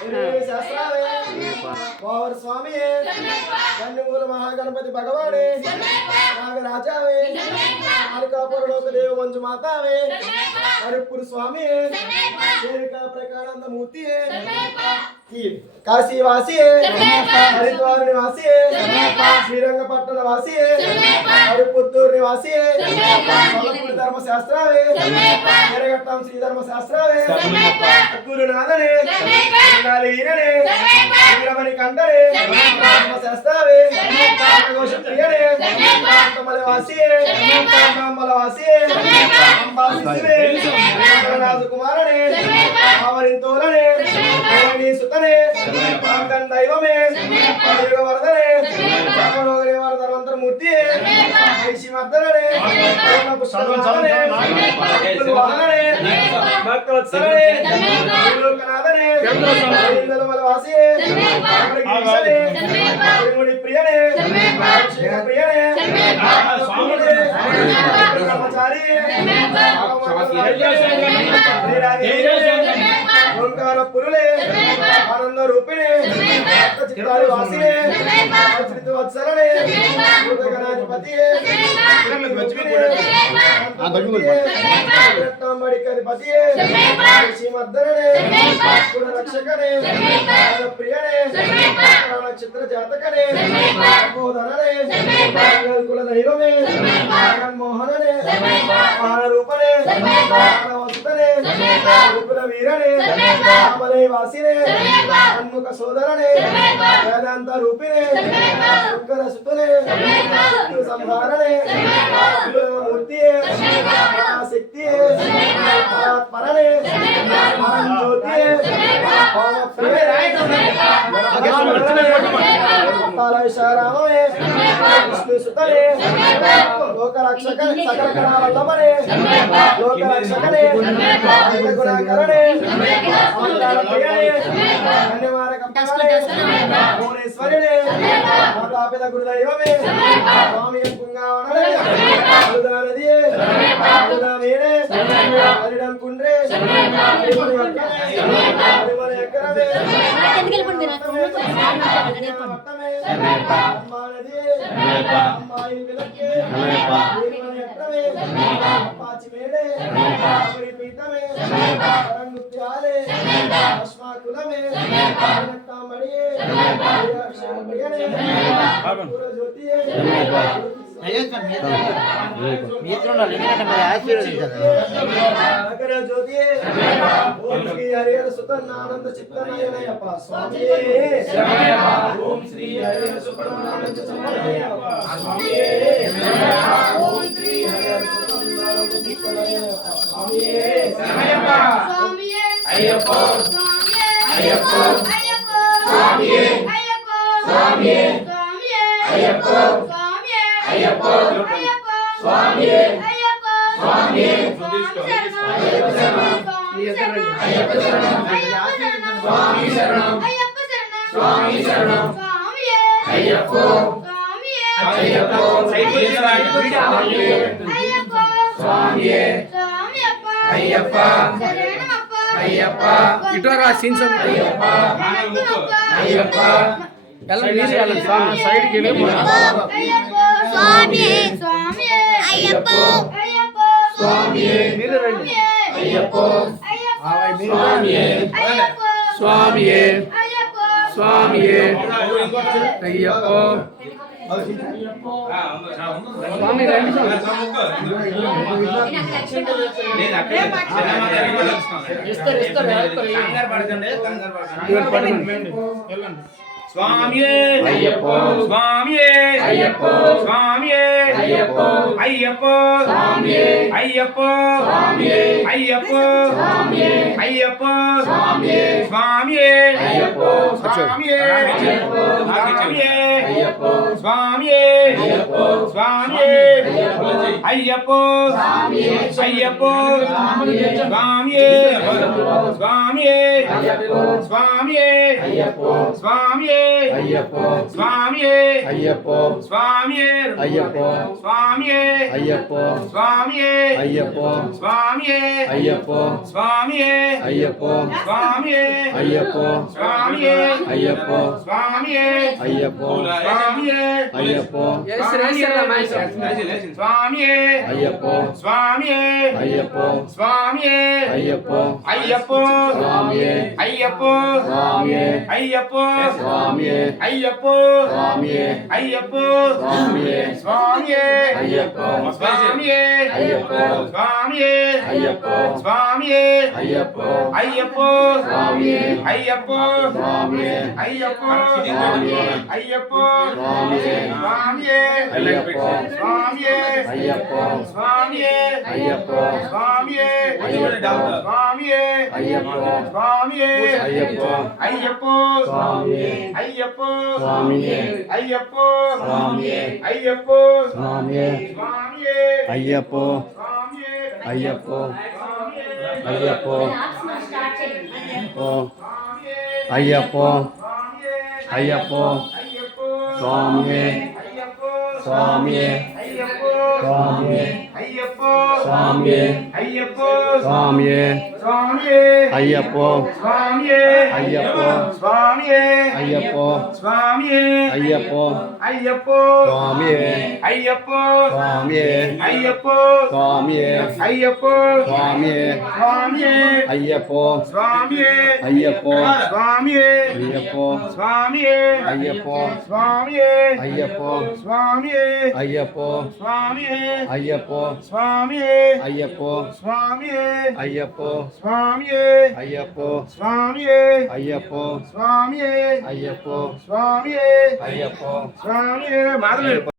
శాస్త్రావే power స్వామి కన్నుమూల మహాగణపతి భగవానే నాగరాజావే కాళికాపుర లోకదేవ మంజు మాతావే హరిపుర స్వామి సేవికా ప్రకానంద మూర్తి కాశీ వాసి హరిద్వార నివాసి శ్రీరంగపట్టణ వాసి హరిపుత్తూరు నివాసి ధర్మశాస్త్రావే ఎరగట్టం శ్రీ ధర్మశాస్త్రావే గురునాథనే ఈరనే వీరమణి కంఠనే ధర్మశాస్త్రావే ఘోష ప్రియనే వాసి వాసి రాజకుమారనే ఆవరింతోలనే సుతనే దైవమే వరదనే ధర్మంతరమూర్తి ఐషిమర్దనే భక్తవత్సలనే లోకనాథనే వాసి ప్రియనే ప్రియనే బ్రహ్మచారి ఓంకార పురులే ఆనంద రూపిణే చిత్తారి వాసినే వత్సలనే గణాధిపతియే రత్నాంబడికధిపతియే శ్రీమర్దనే రక్షకనే ప్రియనే నక్షత్ర జాతకనే బోధననే కుల దైవమే మోహననే రూపనే వసుతనే రూపుల వీరనే రామలయ వాసినే అన్ముఖ సోదరనే వేదాంత రూపినే శంకర సుతనే సంహారణే మూర్తియే శక్తియే పరణే జ్యోతియే రామమే విష్ణు సుతనే లోకరక్షక సకల కళావల్లభనే లోకరక్షకనే గుణాకరణే భువనేశ్వరినే మాతాపిత గురుదైవమే స్వామి పుంగావననే నదియే మేడే హరిడం కుండ్రే హరిమల ఎక్కరమే అమ్మాయి విలక్కే ఎక్కరమే పాచి మేడే పీతమే రంగుత్యాలే అశ్మాకులమే మడియే జ్యోతియే హరిహర సుతన్నానంద చిత్తనయనయప్ప స్వామి ఓం శ్రీ హరిహర సుతన్నానంద చిత్తనయనయప్ప స్వామి ఓం శ్రీ హరిహర సుతన్నానంద చిత్తనయనయప్ప స్వామి స్వామి అయ్యప్ప అయ్యప్ప స్వామి స్వామి అయ్యప్ప అయ్యప్ప స్వామి స్వామి అయ్యప్ప శరణం స్వామి శరణం అయ్యప్ప అయ్యప్ప స్వామి అయ్యప్ప అయ్యప్ప ఇటురా సీన్స్ అయ్యప్ప అయ్యప్ప సైడ్ కి స్వామి స్వామి అయ్యప్ప స్వామి మీరు రండి అయ్యప్ప స్వామి స్వామి స్వామి అయ్యప్ప స్వామి రండి స్వామియే అయ్యప్ప స్వామియే అయ్యప్ప స్వామియే అయ్యప్ప అయ్యప్ప స్వామియే అయ్యప్ప స్వామియే అయ్యప్ప స్వామియే అయ్యప్ప స్వామియే స్వామియే అయ్యప్ప స్వామియే అయ్యప్ప స్వామియే అయ్యప్ప స్వామియే అయ్యప్ప స్వామియే అయ్యప్ప అయ్యప్పో అయ్యప్పో స్వామియే స్వామియే స్వామియే స్వామియే స్వామియే స్వామియే స్వామియే స్వామియే స్వామియే స్వామియే స్వామియే స్వామియే స్వామియే స్వామియే స్వామియే స్వామియే అయ్యప్పో అయ్యప్పో అయ్యప్పో అయ్యప్పో అయ్యప్పో అయ్యప్పో స్వామియే స్వామియే స్వామియే స్వామియే అయ్యప్పో అయ్యప్పో అయ్యప్పో అయ్యప్పో అయ్యప్పో స్వామియే స్వామియే స్వామియే స్వామియే స్వామియే స్వామియే అయ్యప్పో అయ్యప్పో అయ్యప్పో అయ్యప్పో స్వామియే అయ్యప్పో అయ్యప్పో అయ్యప్పో అయ్యప్పో అయ్యప్పో స్వామియే స్వామియే స్వామియే స్వామియే స్వామియే అయ్యప్పో అయ్యప్పో స్వామియే అయ్యప్పో స్వామియే అయ్యప్పో అయ్యప్పో స్వామియే అయ్యప్పో స్వామియే అయ్యప్పో స్వామియే అయ్యప్పో స్వామియే స్వామియే అయ్యప్పో స్వామియే అయ్యప్పో స్వామియే అయ్యప్పో స్వామియే అయ్యప్పో స్వామియే అయ్యప్పో స్వామియే అయ్యప్పో స్వామియే అయ్యప్పో స్వామియే అయ్యప్పో స్వామియే అయ్యప్పో స్వామియే అయ్యప్పో స్వామియే అయ్యప్పో స్వామియే అయ్యప్పో స్వామియే అయ్యప్పో స్వామియే మాధవ